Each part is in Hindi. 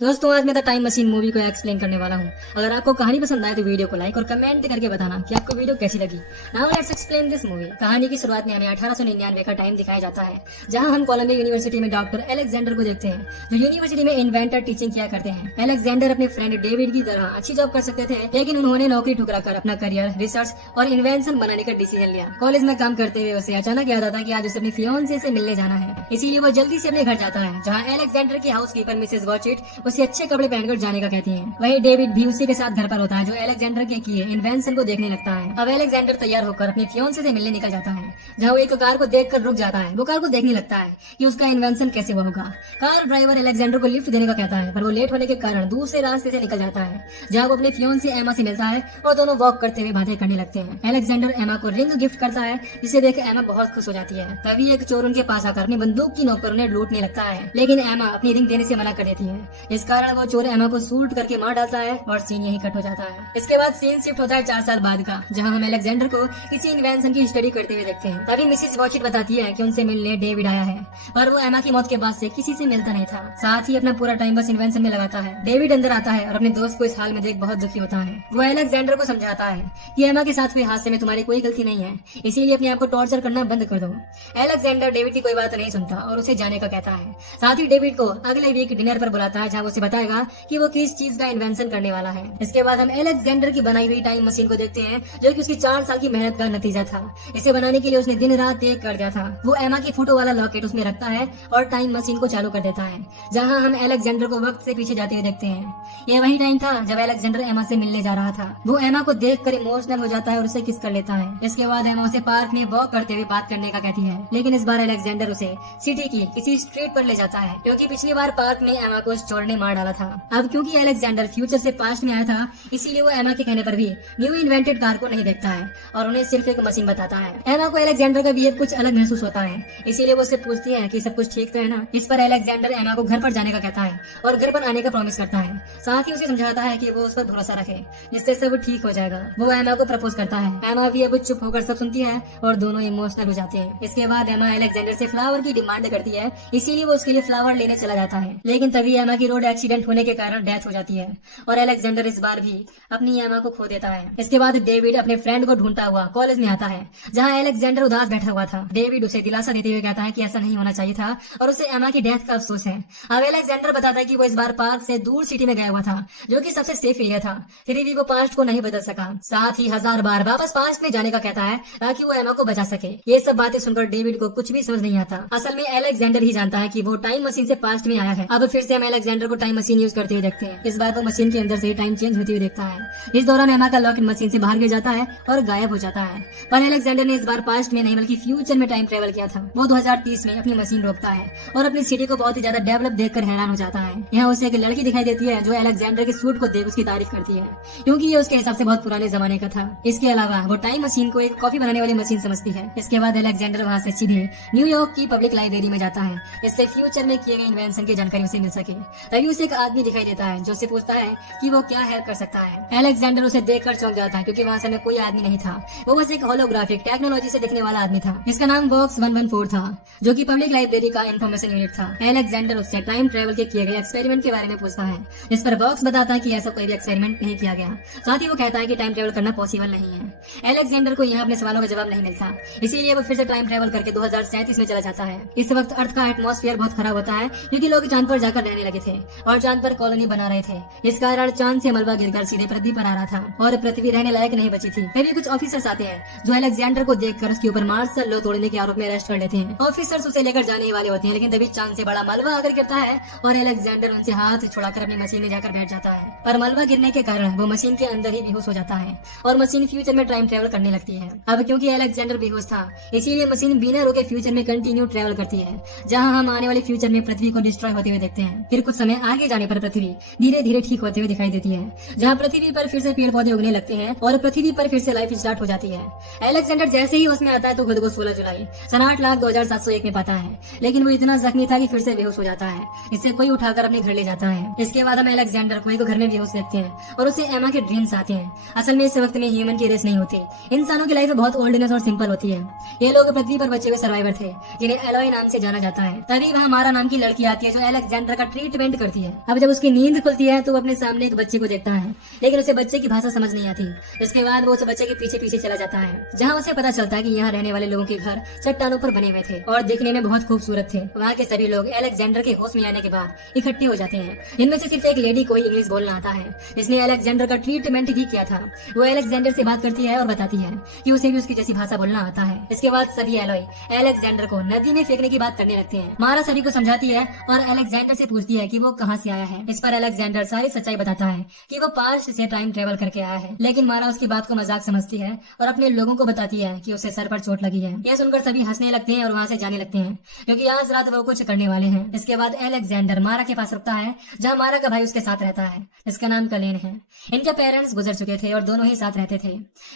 दोस्तों आज मैं द टाइम मशीन मूवी को एक्सप्लेन करने वाला हूँ। अगर आपको कहानी पसंद आए तो वीडियो को लाइक और कमेंट करके बताना कि आपको वीडियो कैसी लगी। Now let's explain this movie. कहानी की शुरुआत में हमें 1899 का टाइम दिखाया जाता है, जहाँ हम कोलंबिया यूनिवर्सिटी में डॉक्टर अलेक्जेंडर को देखते हैं, जो यूनिवर्सिटी में इन्वेंटर टीचिंग किया करते हैं। अलेक्जेंडर अपने फ्रेंड डेविड की तरह अच्छी जॉब कर सकते थे, लेकिन उन्होंने नौकरी ठुकरा कर अपना करियर रिसर्च और इन्वेंशन बनाने का डिसीजन लिया। कॉलेज में काम करते हुए उसे अचानक याद आता कि आज उसे अपनी फियांसे से मिलने जाना है, इसीलिए वो जल्दी से अपने घर जाता है, जहाँ अलेक्जेंडर की हाउसकीपर मिसेज वॉचिट उसे अच्छे कपड़े पहनकर जाने का कहती हैं। वही डेविड भी उसी के साथ घर पर होता है, जो अलेक्जेंडर के किए इन्वेंशन को देखने लगता है। अब अलेक्जेंडर तैयार होकर अपनी फियांसे से मिलने निकल जाता है, जहाँ वो एक कार को देखकर रुक जाता है। वो कार को देखने लगता है कि उसका इन्वेंशन कैसे हुआ होगा। कार ड्राइवर अलेक्जेंडर को लिफ्ट देने का कहता है, पर वो लेट होने के कारण दूसरे रास्ते से निकल जाता है, जहाँ वो अपनी फियांसे एमा से मिलता है और दोनों वॉक करते हुए बातें करने लगते हैं। अलेक्जेंडर एमा को रिंग गिफ्ट करता है, जिसे देख एमा बहुत खुश हो जाती है। तभी एक चोर उनके पास आकर अपनी बंदूक की नोक पर उन्हें लूटने लगता है, लेकिन एमा अपनी रिंग देने से मना कर देती है। इस कारण वो चोर एमा को शूट करके मार डालता है और सीन यही कट हो जाता है। इसके बाद सीन शिफ्ट होता है 4 साल बाद का, जहाँ हम अलेक्जेंडर को किसी इन्वेंशन की स्टडी करते हुए देखते हैं। तभी मिसेज वॉचिट बताती है कि उनसे मिलने डेविड आया है, पर वो एमा की मौत के बाद से किसी से मिलता नहीं था, साथ ही अपना पूरा टाइम बस इन्वेंशन में लगाता है। डेविड अंदर आता है और अपने दोस्त को इस हाल में देख बहुत दुखी होता है। वो अलेक्जेंडर को समझाता है कि एमा के साथ हुए हादसे में तुम्हारी कोई गलती नहीं है, इसीलिए अपने आप को टॉर्चर करना बंद कर दो। अलेक्जेंडर डेविड की कोई बात नहीं सुनता और उसे जाने का कहता है। साथ ही डेविड को अगले वीक डिनर पर बुलाता है, जहाँ उसे बताएगा कि वो किस चीज का इन्वेंशन करने वाला है। इसके बाद हम अलेक्जेंडर की बनाई हुई टाइम मशीन को देखते हैं, जो कि उसकी 4 साल की मेहनत का नतीजा था। इसे बनाने के लिए उसने दिन रात एक कर दिया था। वो एमा की फोटो वाला लॉकेट उसमें रखता है और टाइम मशीन को चालू कर देता है, जहाँ हम अलेक्जेंडर को वक्त से पीछे जाते हुए देखते हैं। ये वही टाइम था जब अलेक्जेंडर एमा से मिलने जा रहा था। वो एमा को देखकर इमोशनल हो जाता है और उसे किस कर लेता है। इसके बाद एमा उसे पार्क में वॉक करते हुए बात करने का कहती है, लेकिन इस बार अलेक्जेंडर उसे सिटी की किसी स्ट्रीट पर ले जाता है, क्योंकि पिछली बार पार्क में एमा को चोर ने मार डाला था। अब क्योंकि अलेक्जेंडर फ्यूचर से पास्ट में आया था, इसीलिए वो एमा के कहने पर भी न्यू इन्वेंटेड कार को नहीं देखता है और उन्हें सिर्फ एक मशीन बताता है। एमा को अलेक्जेंडर का बिहेव कुछ अलग महसूस होता है, इसीलिए वो उससे पूछती है कि सब कुछ ठीक तो है ना। इस पर अलेक्जेंडर एमा को घर पर जाने का कहता है और घर पर आने का प्रॉमिस करता है। साथ ही उसे समझाता है कि वो उस पर भरोसा रखे, जिससे सब ठीक हो जाएगा। वो एमा को प्रपोज करता है। एमा भी अब चुप होकर सब सुनती है और दोनों इमोशनल हो जाते हैं। इसके बाद एमा अलेक्जेंडर से फ्लावर की डिमांड करती है, इसीलिए वो उसके लिए फ्लावर लेने चला जाता है। लेकिन तभी एमा की रोड एक्सीडेंट होने के कारण डेथ हो जाती है और अलेक्जेंडर इस बार भी अपनी एमा को खो देता है। इसके बाद डेविड अपने फ्रेंड को ढूंढता हुआ कॉलेज में आता है, जहाँ अलेक्जेंडर उदास बैठा हुआ था। डेविड उसे दिलासा देते हुए कहता है कि ऐसा नहीं होना चाहिए था और उसे एमा की डेथ का अफसोस है। अब अलेक्जेंडर बताता है कि वो इस बार पार्क से दूर सिटी में गया हुआ था, जो कि सबसे सेफ एरिया था, फिर भी वो पास्ट को नहीं बदल सका। साथ ही 1000 बार वापस पास्ट में जाने का कहता है, ताकि वो एमा को बचा सके। ये सब बातें सुनकर डेविड को कुछ भी समझ नहीं आता। असल में अलेक्जेंडर ही जानता है कि वो टाइम मशीन से पास्ट में आया है। अब फिर से हम अलेक्जेंडर को टाइम मशीन यूज करते हुए देखते हैं। इस बार वो मशीन के अंदर से टाइम चेंज होती हुई देखता है। इस दौरान एमा का लॉकेट मशीन से बाहर गिर जाता है और गायब हो जाता है, पर अलेक्जेंडर ने इस बार पास्ट में नहीं बल्कि फ्यूचर में टाइम ट्रेवल किया था। वो 2030 में अपनी मशीन रोकता है और अपनी सिटी को बहुत ही ज्यादा डेवलप देखकर हैरान हो जाता है। यहाँ उसे एक लड़की दिखाई देती है, जो अलेक्जेंडर के सूट को देख उसकी तारीफ करती है, क्योंकि ये उसके हिसाब से बहुत पुराने जमाने का था। इसके अलावा वो टाइम मशीन को एक कॉफी बनाने वाली मशीन समझती है। इसके बाद अलेक्जेंडर वहाँ से सीधे न्यूयॉर्क की पब्लिक लाइब्रेरी में जाता है, इससे फ्यूचर में किए गए इन्वेंशन की जानकारी उसे मिल सके। तभी उसे एक आदमी दिखाई देता है, जो उसे पूछता है कि वो क्या हेल्प कर सकता है। अलेक्जेंडर उसे देखकर चौंक जाता है, क्योंकि वहाँ से कोई आदमी नहीं था। वो बस एक होलोग्राफिक टेक्नोलॉजी से दिखने वाला आदमी था। इसका नाम बॉक्स 114 था, जो कि पब्लिक लाइब्रेरी का इन्फॉर्मेशन यूनिट था। अलेक्जेंडर उससे टाइम ट्रेवल के किए गए एक्सपेरिमेंट के बारे में पूछता है, जिस पर बॉक्स बताता है कि ऐसा कोई भी एक्सपेरिमेंट नहीं किया गया। साथ ही वो कहता है कि टाइम ट्रेवल करना पॉसिबल नहीं है। अलेक्जेंडर को यहाँ अपने सवालों का जवाब नहीं मिलता, इसीलिए वो फिर से टाइम ट्रेवल करके 2037 में चला जाता है। इस वक्त अर्थ का एटमॉस्फेयर बहुत खराब होता है, क्योंकि लोग चांद पर जाकर रहने लगे थे और चांद पर कॉलोनी बना रहे थे। इस कारण चांद से मलबा गिरकर सीधे पृथ्वी पर आ रहा था और पृथ्वी रहने लायक नहीं बची थी। तभी कुछ ऑफिसर्स आते हैं, जो अलेक्जेंडर को देखकर उसके ऊपर मार्शल लॉ तोड़ने के आरोप में अरेस्ट कर लेते हैं। ऑफिसर्स उसे लेकर जाने ही वाले होते हैं, लेकिन तभी चांद से बड़ा मलबा आकर गिरता है और अलेक्जेंडर उनसे हाथ छुड़ाकर अपनी मशीन में जाकर बैठ जाता है। पर मलबा गिरने के कारण वो मशीन के अंदर ही बेहोश हो जाता है और मशीन फ्यूचर में टाइम ट्रेवल करने लगती है। अब क्योंकि अलेक्जेंडर बेहोश था, इसीलिए मशीन बिना रुके फ्यूचर में कंटिन्यू ट्रेवल करती है, जहाँ हम आने वाले फ्यूचर में पृथ्वी को डिस्ट्रॉय होते हुए देखते हैं। फिर कुछ समय आगे जाने पर पृथ्वी धीरे धीरे ठीक होते हुए दिखाई देती है, जहाँ पृथ्वी पर फिर से पेड़ पौधे उगने लगते हैं और पृथ्वी पर फिर से लाइफ स्टार्ट हो जाती है। अलेक्जेंडर जैसे ही उसमें आता है तो खुद को 16 जुलाई 68,02,701 में पाता है, लेकिन वो इतना जख्मी था कि फिर से बेहोश हो जाता है। इससे कोई उठाकर अपने घर ले जाता है। इसके बाद हम अलेक्जेंडर को एक घर में बेहोश देखते हैं और उसे एमा के ड्रीम्स आते हैं। असल में इस वक्त में ह्यूमन की रेस नहीं होती, इंसानों की लाइफ बहुत ओल्डनेस और सिंपल होती है। ये लोग पृथ्वी पर बचे हुए सर्वाइवर थे, जिन्हें एलॉय नाम से जाना जाता है। तभी वहाँ मारा नाम की लड़की आती है, जो अलेक्जेंडर का ट्रीटमेंट करती है। अब जब उसकी नींद खुलती है तो वो अपने सामने एक बच्चे को देखता है, लेकिन उसे बच्चे की भाषा समझ नहीं आती। इसके बाद वो उस बच्चे के पीछे पीछे चला जाता है, जहाँ उसे पता चलता है कि यहाँ रहने वाले लोगों के घर चट्टानों पर बने हुए थे और दिखने में बहुत खूबसूरत थे। वहाँ के सभी लोग अलेक्जेंडर के होश में आने के बाद इकट्ठे हो जाते हैं। इनमें से सिर्फ एक लेडी को ही इंग्लिश बोलना आता है, जिसने अलेक्जेंडर का ट्रीटमेंट भी किया था। वो अलेक्जेंडर से बात करती है और बताती है कि उसे भी उसकी जैसी भाषा बोलना आता है। इसके बाद सभी एलोय अलेक्जेंडर को नदी में फेंकने की बात करने लगते हैं। मारा सभी को समझाती है और अलेक्जेंडर से पूछती है कि वो कहाँ से आया है। इस पर अलेक्जेंडर सारी सच्चाई बताता है कि वो पास्ट से टाइम ट्रेवल करके आया है, लेकिन मारा उसकी बात को मजाक समझती है और अपने लोगों को बताती है कि उसे सर पर चोट लगी है। यह सुनकर सभी हंसने लगते हैं और वहाँ से जाने लगते हैं, क्योंकि आज रात वो कुछ करने वाले हैं। इसके बाद अलेक्जेंडर मारा के पास रुकता है, जहाँ मारा का भाई उसके साथ रहता है। इसका नाम कलेन है। इनके पेरेंट्स गुजर चुके थे और दोनों ही साथ रहते थे।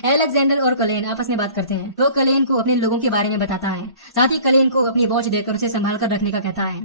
अलेक्जेंडर और कलेन आपस में बात करते हैं। वो कलेन को अपने लोगों के बारे में बताता है, साथ ही कलेन को अपनी वॉच देकर उसे संभाल कर रखने का कहता है।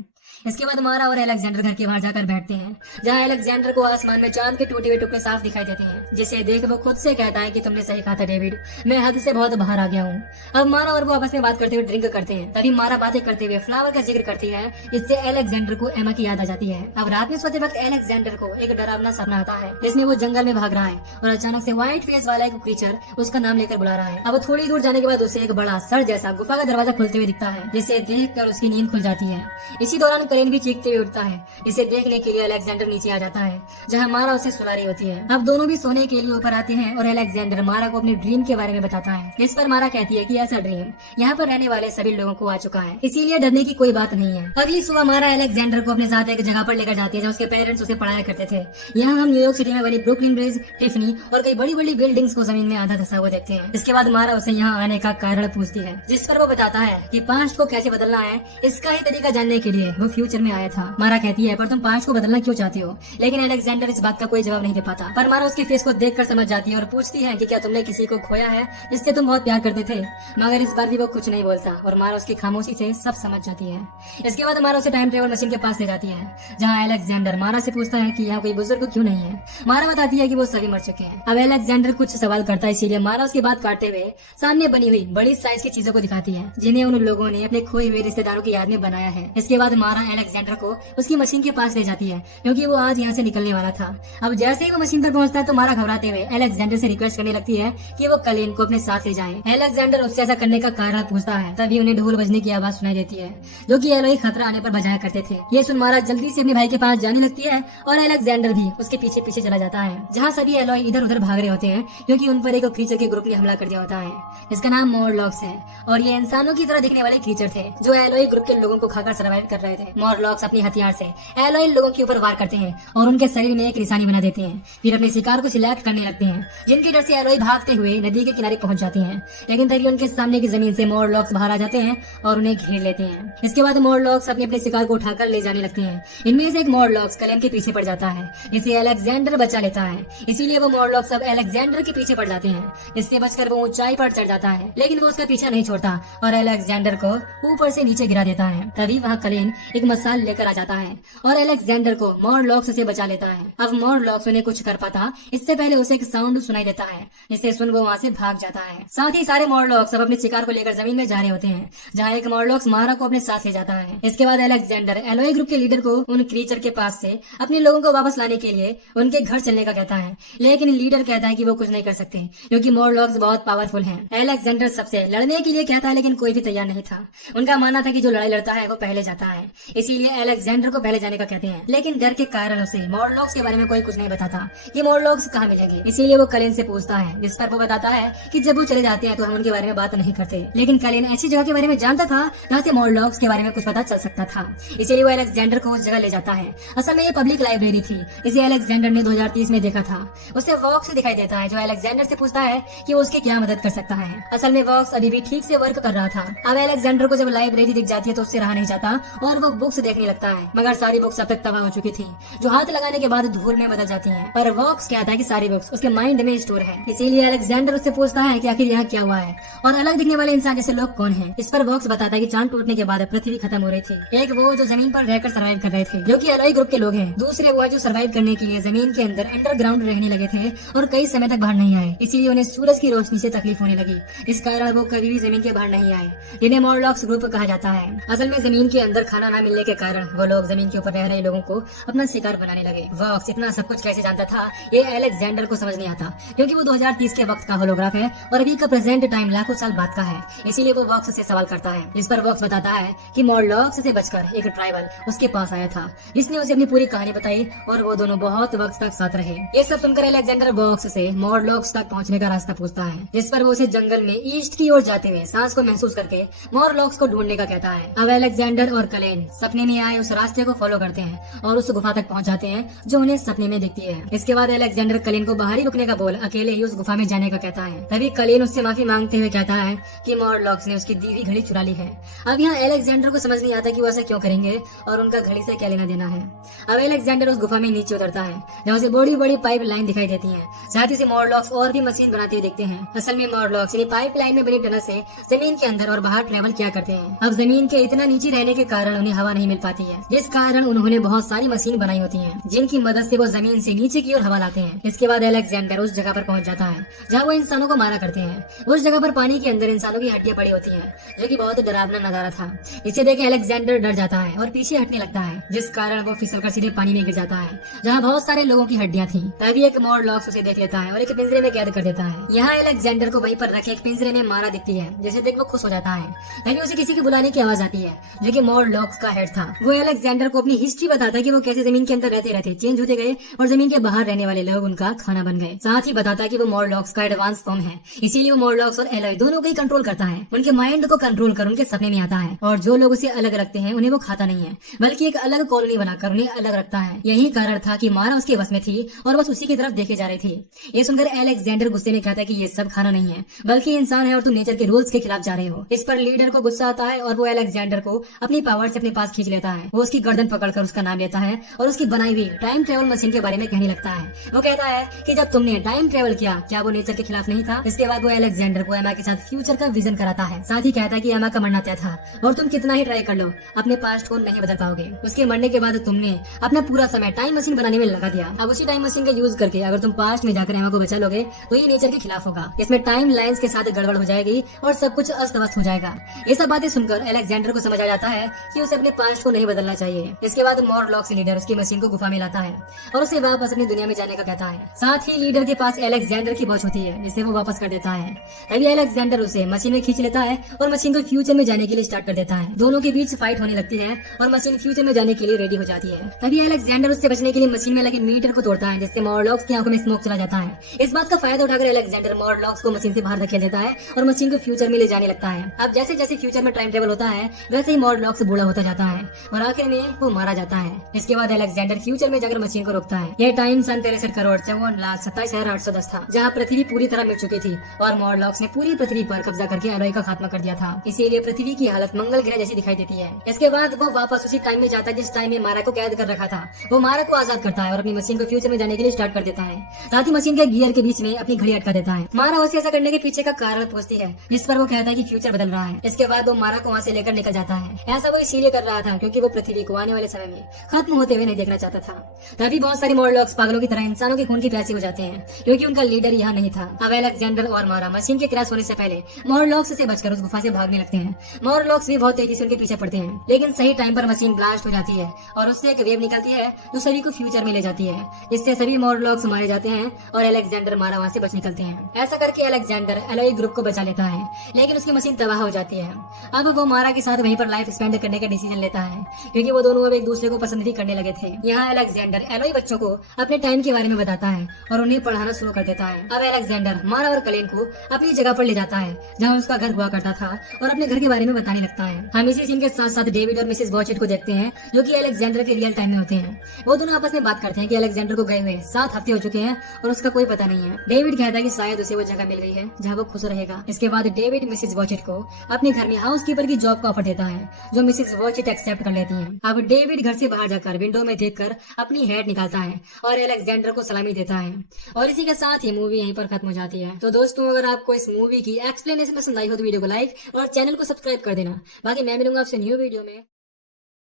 इसके बाद मारा और अलेक्जेंडर घर के बाहर जाकर बैठते हैं, जहाँ अलेक्जेंडर को आसमान में चांद के टूटे हुए टुकड़े साफ दिखाई देते हैं, जिसे देख वो खुद से कहता है कि तुमने सही कहा था डेविड, मैं हद से बहुत बाहर आ गया हूँ। अब मारा और वो आपस में बात करते हुए ड्रिंक करते हैं। तभी मारा बातें करते हुए फ्लावर का जिक्र करती है, इससे अलेक्जेंडर को एमा की याद आ जाती है। अब रात में सोते वक्त अलेक्जेंडर को एक डरावना सपना आता है, जिसमें वो जंगल में भाग रहा है और अचानक से व्हाइट फेस वाला एक क्रीचर उसका नाम लेकर बुला रहा है। अब थोड़ी दूर जाने के बाद उसे एक बड़ा सर जैसा गुफा का दरवाजा खुलते हुए दिखता है, जिसे देखकर उसकी नींद खुल जाती है। इसी दौरान कलेन भी चीखते हुए उठता है। इसे देखने के लिए अलेक्जेंडर नीचे आ जाता है, जहाँ मारा उसे सुला रही होती है। अब दोनों भी सोने के लिए ऊपर आते हैं और अलेक्जेंडर मारा को अपने ड्रीम के बारे में बताता है। इस पर मारा कहती है कि ऐसा ड्रीम यहाँ पर रहने वाले सभी लोगों को आ चुका है, इसीलिए डरने की कोई बात नहीं है। अगली सुबह मारा अलेक्जेंडर को अपने साथ एक जगह पर लेकर जाती है, जहाँ उसके पेरेंट्स उसे पढ़ाया करते थे। यहाँ हम न्यूयॉर्क सिटी में बनी ब्रुकलिन ब्रिज, टिफनी और कई बड़ी बड़ी बिल्डिंग्स को जमीन में आधा धंसा हुआ देखते हैं। इसके बाद मारा उसे यहाँ आने का कारण पूछती है, जिस पर वो बताता है कि पास्ट को कैसे बदलना है, इसका ही तरीका जानने के लिए वो फ्यूचर में आया था। मारा कहती है, पर तुम पास्ट को बदलना क्यों चाहती हो? लेकिन अलेक्जेंडर इस बात का कोई जवाब नहीं दे पाता। पर मारा उसके फेस को देखकर समझ जाती है और पूछती है कि क्या तुमने किसी को खोया है जिससे तुम बहुत प्यार करते थे? मगर इस बार भी वो कुछ नहीं बोलता और मारा उसकी खामोशी से सब समझ जाती है। इसके बाद मारा उसे टाइम ट्रेवल मशीन के पास ले जाती है, जहाँ अलेक्जेंडर मारा से पूछता है कि यहाँ कोई बुजुर्ग क्यों नहीं है। मारा बताती है कि वो सभी मर चुके हैं। अब अलेक्जेंडर कुछ सवाल करता है, इसीलिए मारा उसकी बात काटते हुए सामने बनी हुई बड़ी साइज की चीजों को दिखाती है, जिन्हें उन लोगों ने अपने खोए हुए रिश्तेदारों की याद में बनाया है। इसके बाद मारा अलेक्जेंडर को उसकी मशीन के पास ले जाती है, क्योंकि वो आज यहाँ से निकलने वाला था। अब जैसे ही वो मशीन पर पहुंचता है तो मारा घबराते हुए अलेक्जेंडर से रिक्वेस्ट करने लगती है कि वो कलेन को अपने साथ ले जाए। अलेक्जेंडर उससे ऐसा करने का कारण पूछता है। तभी उन्हें ढोल बजने की आवाज सुनाई देती है, जो कि एलोय खतरा आने पर बजाया करते थे। ये सुन मारा जल्दी से अपने भाई के पास जाने लगती है और अलेक्जेंडर भी उसके पीछे पीछे चला जाता है, जहाँ सभी एलोय इधर उधर भाग रहे होते हैं, क्योंकि उन पर एक क्रीचर के ग्रुप ने हमला कर दिया होता है। इसका नाम मॉरलॉक्स है और ये इंसानों की तरह दिखने वाले क्रीचर थे, जो एलोय ग्रुप के लोगों को खाकर सर्वाइव कर रहे थे। मॉरलॉक्स अपनी हथियार से एलोय लोगों के ऊपर वार करते हैं और उनके शरीर में एक निशानी बना देते हैं। फिर अपने शिकार को सिलेक्ट करने लगते हैं, जिनकी डर से एलोय भागते हुए नदी के किनारे पहुंच जाते हैं। लेकिन तभी उनके सामने की जमीन से मॉरलॉक्स बाहर आ जाते हैं और उन्हें घेर लेते हैं। इसके बाद मॉरलॉक्स अपने शिकार को उठाकर ले जाने लगते हैं। इनमें से एक मॉरलॉक्स कलेन के पीछे पड़ जाता है, जिसे अलेक्जेंडर बचा लेता है। इसीलिए वो मॉरलॉक्स अब अलेक्जेंडर के पीछे पड़ जाते हैं। इससे बचकर वो ऊंचाई पर चढ़ जाता है, लेकिन वो उसका पीछा नहीं छोड़ता और अलेक्जेंडर को ऊपर से नीचे गिरा देता है। तभी वहाँ कलेन एक मसाल लेकर आ जाता है और अलेक्जेंडर को मॉरलॉक्स से बचा लेता है। अब मॉरलॉक्स उन्हें कुछ कर पाता इससे पहले उसे एक साउंड सुनाई देता है, जिसे सुन वो वहाँ से भाग जाता है। साथ ही सारे मॉरलॉक्स अब अपने शिकार को लेकर जमीन में जा रहे होते हैं, जहाँ एक मॉरलॉक्स मारा को अपने साथ ले जाता है। इसके बाद अलेक्जेंडर एलोय ग्रुप के लीडर को उन क्रीचर के पास से अपने लोगों को वापस लाने के लिए उनके घर चलने का कहता है, लेकिन लीडर कहता है कि वो कुछ नहीं कर सकते, क्योंकि मॉरलॉक्स बहुत पावरफुल हैं। अलेक्जेंडर सबसे लड़ने के लिए कहता है, लेकिन कोई भी तैयार नहीं था। उनका मानना था कि जो लड़ाई लड़ता है वो पहले जाता है, इसीलिए अलेक्जेंडर को पहले जाने का कहते हैं। लेकिन डर के कारण उसे मॉरलॉक्स के बारे में कोई कुछ नहीं बताता कि मॉरलॉक्स कहाँ मिलेंगे। इसीलिए वो कलेन से पूछता है, जिस पर वो बताता है कि जब वो चले जाते हैं तो हम उनके बारे में बात नहीं करते। लेकिन कलेन ऐसी जगह के बारे में जानता था जहाँ से मॉरलॉक्स के बारे में कुछ पता चल सकता था, इसीलिए वो अलेक्जेंडर को उस जगह ले जाता है। असल में ये पब्लिक लाइब्रेरी थी, इसे अलेक्जेंडर ने 2030 में देखा था। उसे वॉक्स दिखाई देता है, जो अलेक्जेंडर से पूछता है कि वो उसकी क्या मदद कर सकता है। असल में वॉक्स अभी भी ठीक से वर्क कर रहा था। अब अलेक्जेंडर को जब लाइब्रेरी दिख जाती है तो उससे रहा नहीं जाता और वो बुक्स देखने लगता है, मगर सारी बुक्स अब तक तबाह हो चुकी थी, जो हाथ लगाने के बाद धूल में बदल जाती हैं। पर वॉक्स कहता है कि सारी बुक्स उसके माइंड में स्टोर है। इसीलिए अलेक्जेंडर उससे पूछता है कि आखिर यहाँ क्या हुआ है और अलग दिखने वाले इंसान जैसे लोग कौन हैं। इस पर वॉक्स बताता है कि चांद टूटने के बाद पृथ्वी खत्म हो रही थी। एक वो जो जमीन पर रहकर सर्वाइव कर रहे थे, जो कि एलोय ग्रुप के लोग हैं। दूसरे वो जो सर्वाइव करने के लिए जमीन के अंदर अंडरग्राउंड रहने लगे थे और कई समय तक बाहर नहीं आए, इसीलिए उन्हें सूरज की रोशनी से तकलीफ होने लगी। इस कारण वो कभी भी जमीन के बाहर नहीं आए, जिन्हें मॉरलॉक्स ग्रुप कहा जाता है। असल में जमीन के अंदर खाना न मिलने के कारण वो लोग जमीन के ऊपर रह रहे सारे लोगों को अपना शिकार बनाने लगे। वॉक्स इतना सब कुछ कैसे जानता था ये अलेक्जेंडर को समझ नहीं आता, क्योंकि वो 2030 के वक्त का होलोग्राफ है और अभी का प्रेजेंट टाइम लाखों साल बाद का है। इसीलिए वो वॉक्स से सवाल करता है। इस पर वॉक्स बताता है कि मॉर्लॉक्स से बचकर एक ट्राइबल उसके पास आया था, जिसने उसे अपनी पूरी कहानी बताई और वो दोनों बहुत वक्त तक साथ रहे। ये सब सुनकर अलेक्जेंडर वॉक्स से मॉर्लॉक्स तक पहुंचने का रास्ता पूछता है, जिस पर वो उसे जंगल में ईस्ट की ओर जाते हुए सांस को महसूस करके मॉर्लॉक्स को ढूंढने का कहता है। अब अलेक्जेंडर और कलेन सपने में आए उस रास्ते को फॉलो करते हैं और उस गुफा तक पहुंच जाते हैं जो उन्हें सपने में दिखती है। इसके बाद अलेक्जेंडर कलेन को बाहरी रुकने का बोल अकेले ही उस गुफा में जाने का कहता है। तभी कलेन उससे माफी मांगते हुए कहता है कि मॉर्लॉक्स ने उसकी दी हुई घड़ी चुरा ली है। अब यहाँ अलेक्जेंडर को समझ नहीं आता कि वो ऐसा क्यों करेंगे और उनका घड़ी से क्या लेना देना है। अब अलेक्जेंडर उस गुफा में नीचे उतरता है, जहाँ से बड़ी बड़ी पाइप लाइन दिखाई देती है। साथ ही से मॉर्लॉक्स और भी मशीन बनाते हुए दिखते हैं। असल में मॉर्लॉक्स पाइप लाइन में बनी टनल से जमीन के अंदर और बाहर ट्रेवल किया करते हैं। अब जमीन के इतना नीचे रहने के कारण उन्हें हवा नहीं मिल पाती है, जिस कारण उन्होंने बहुत सारी मशीन बनाई होती हैं, जिनकी मदद से वो जमीन से नीचे की ओर हवा लाते हैं। इसके बाद अलेक्जेंडर उस जगह पर पहुंच जाता है जहाँ वो इंसानों को मारा करते हैं। उस जगह पर पानी के अंदर इंसानों की हड्डियां पड़ी होती हैं, जो कि बहुत डरावना नजारा था। इसे देख अलेक्जेंडर डर जाता है और पीछे हटने लगता है, जिस कारण वो फिसलकर सीधे पानी में गिर जाता है जहाँ बहुत सारे लोगों की हड्डियां थी। तभी एक मॉर्लॉक्स उसे देख लेता है और एक पिंजरे में कैद कर देता है। यहाँ अलेक्जेंडर को वहीं पर रखे एक पिंजरे में मारा दिखती है, जिसे देख वो खुश हो जाता है। तभी उसे किसी की बुलाने की आवाज आती है, जो कि मॉर्लॉक्स का हेड था। वो अलेक्जेंडर को अपनी हिस्ट्री बताता है कि वो कैसे जमीन के अंदर रहते रहते चेंज होते गए और जमीन के बाहर रहने वाले लोग उनका खाना बन गए। साथ ही बताता है कि वो मॉर्लॉक्स का एडवांस फॉर्म है, इसीलिए वो मॉर्लॉक्स और एलॉय दोनों को ही कंट्रोल करता है। उनके माइंड को कंट्रोल कर उनके सपने में आता है और जो लोग उसे अलग रखते हैं उन्हें वो खाता नहीं है, बल्कि एक अलग कॉलोनी बनाकर उन्हें अलग रखता है। यही कारण था कि मारा उसके वश में थी और बस उसी की तरफ देखे जा रही थी। ये सुनकर अलेक्जेंडर गुस्से में कहता है कि ये सब खाना नहीं है, बल्कि इंसान है और तुम नेचर के रूल्स के खिलाफ जा रहे हो। इस पर लीडर को गुस्सा आता है और वो अलेक्जेंडर को अपनी पावर से अपने पास खींच लेता है। वो उसकी गर्दन पकड़कर उसका नाम लेता है और उसकी बनाई हुई टाइम ट्रेवल मशीन के बारे में कहने लगता है। वो कहता है कि जब तुमने टाइम ट्रेवल किया, क्या वो नेचर के खिलाफ नहीं था। इसके बाद वो अलेक्जेंडर को एमा के साथ फ्यूचर का विजन कराता है। साथ ही कहता है कि एमा का मरना तय था और तुम कितना ही ट्राई कर लो अपने पास्ट को नहीं बदल पाओगे। उसके मरने के बाद तुमने अपना पूरा समय टाइम मशीन बनाने में लगा दिया। अब उसी टाइम मशीन का यूज करके अगर तुम पास्ट में जाकर एमा को बचा लोगे तो ये नेचर के खिलाफ होगा। इसमें टाइम लाइन्स के साथ गड़बड़ हो जाएगी और सब कुछ अस्त व्यस्त हो जाएगा। ये सब बातें सुनकर अलेक्जेंडर को समझ आ जाता है कि उसे अपने पास्ट को नहीं बदलना चाहिए। इसके बाद मॉर्लॉक्स लीडर उसकी मशीन को गुफा में लाता है और उसे वापस अपनी दुनिया में जाने का कहता है। साथ ही लीडर के पास अलेक्जेंडर की वॉच होती है, जिसे वो वापस कर देता है। तभी अलेक्जेंडर उसे मशीन में खींच लेता है और मशीन को फ्यूचर में जाने के लिए स्टार्ट कर देता है। दोनों के बीच फाइट होने लगती है और मशीन फ्यूचर में जाने के लिए रेडी हो जाती है। तभी अलेक्जेंडर उससे बचने के लिए मशीन में लगे मीटर को तोड़ता है, जिससे मॉर्लॉक्स की आंखों में स्मोक चला जाता है। इस बात का फायदा उठाकर अलेक्जेंडर मॉर्लॉक्स को मशीन से बाहर धकेल देता है और मशीन को फ्यूचर में ले जाने लगता है। अब जैसे जैसे फ्यूचर में टाइम ट्रेवल होता है वैसे ही मॉर्लॉक्स बूढ़ा होता जाता है और आखिर में वो मारा जाता है। इसके बाद अलेक्जेंडर फ्यूचर में जाकर मशीन को रोकता है। यह टाइम सन 63 करोड़ 54,27,810 था, जहाँ पृथ्वी पूरी तरह मिट चुकी थी और मॉर्लॉक्स ने पूरी पृथ्वी पर कब्जा करके एलॉय का खात्मा कर दिया था। इसीलिए पृथ्वी की हालत मंगल ग्रह जैसी दिखाई देती है। इसके बाद वो वापस उसी टाइम में जाता है जिस टाइम में मारा को कैद कर रखा था। वो मारा को आजाद करता है और अपनी मशीन को फ्यूचर में जाने के लिए स्टार्ट कर देता है। साथ ही मशीन के गियर के बीच में अपनी घड़ी अटका देता है। मारा उसे ऐसा करने के पीछे का कारण पूछती है, जिस पर वो कहता है कि फ्यूचर बदल रहा है। इसके बाद वो मारा को वहाँ से लेकर निकल जाता है। ऐसा वो इसीलिए कर रहा था क्योंकि वो पृथ्वी को आने वाले समय में खत्म होते हुए नहीं देखना चाहता था। तभी बहुत सारे मॉर्लॉक्स पागलों की तरह इंसानों के खून की प्यासी हो जाते हैं, क्योंकि उनका लीडर यहाँ नहीं था। अब अलेक्जेंडर और मारा मशीन के क्रैश होने से पहले मॉर्लॉक्स से बचकर उस गुफा से भागने लगते हैं। मॉर्लॉक्स भी बहुत तेजी से उनके पीछे पड़ते हैं, लेकिन सही टाइम पर मशीन ब्लास्ट हो जाती है और उससे एक वेव निकलती है जो सभी को फ्यूचर में ले जाती है, जिससे सभी मॉर्लॉक्स मारे जाते हैं और अलेक्जेंडर मारा वहाँ से बच निकलते हैं। ऐसा करके अलेक्जेंडर एलॉय ग्रुप को बचा लेता है, लेकिन उसकी मशीन तबाह हो जाती है। अब वो मारा के साथ वहीं पर लाइफ स्पेंड करने का डिसीजन लेता है, क्योंकि वो दोनों अब एक दूसरे को पसंद भी करने लगे थे। यहाँ अलेक्जेंडर एलॉय बच्चों को अपने टाइम के बारे में बताता है और उन्हें पढ़ाना शुरू कर देता है। अब अलेक्जेंडर मारा और कलेन को अपनी जगह पर ले जाता है जहाँ उसका घर हुआ करता था और अपने घर के बारे में बताने लगता है। हम इसी सीन के साथ साथ डेविड और मिसेस वॉचेट को देखते हैं, जो कि अलेक्जेंडर के रियल टाइम में होते हैं। वो दोनों आपस में बात करते हैं कि अलेक्जेंडर को गए हुए 7 हफ्ते हो चुके हैं और उसका कोई पता नहीं है। डेविड कहता है कि शायद उसे वो जगह मिल गई है जहाँ वो खुश रहेगा। इसके बाद डेविड मिसेस वॉचेट को अपने घर में हाउसकीपर की जॉब का ऑफर देता है, जो मिसेस वॉचेट एक्सेप्ट कर लेती हैं। अब डेविड घर से बाहर जाकर विंडो में देखकर अपनी हेड निकालता है और अलेक्जेंडर को सलामी देता है और इसी के साथ ही मूवी यहीं पर खत्म हो जाती है। तो दोस्तों, अगर आपको इस मूवी की एक्सप्लेनेशन पसंद आई हो तो वीडियो को लाइक और चैनल को सब्सक्राइब कर देना। बाकी मैं मिलूंगा आपसे न्यू वीडियो में।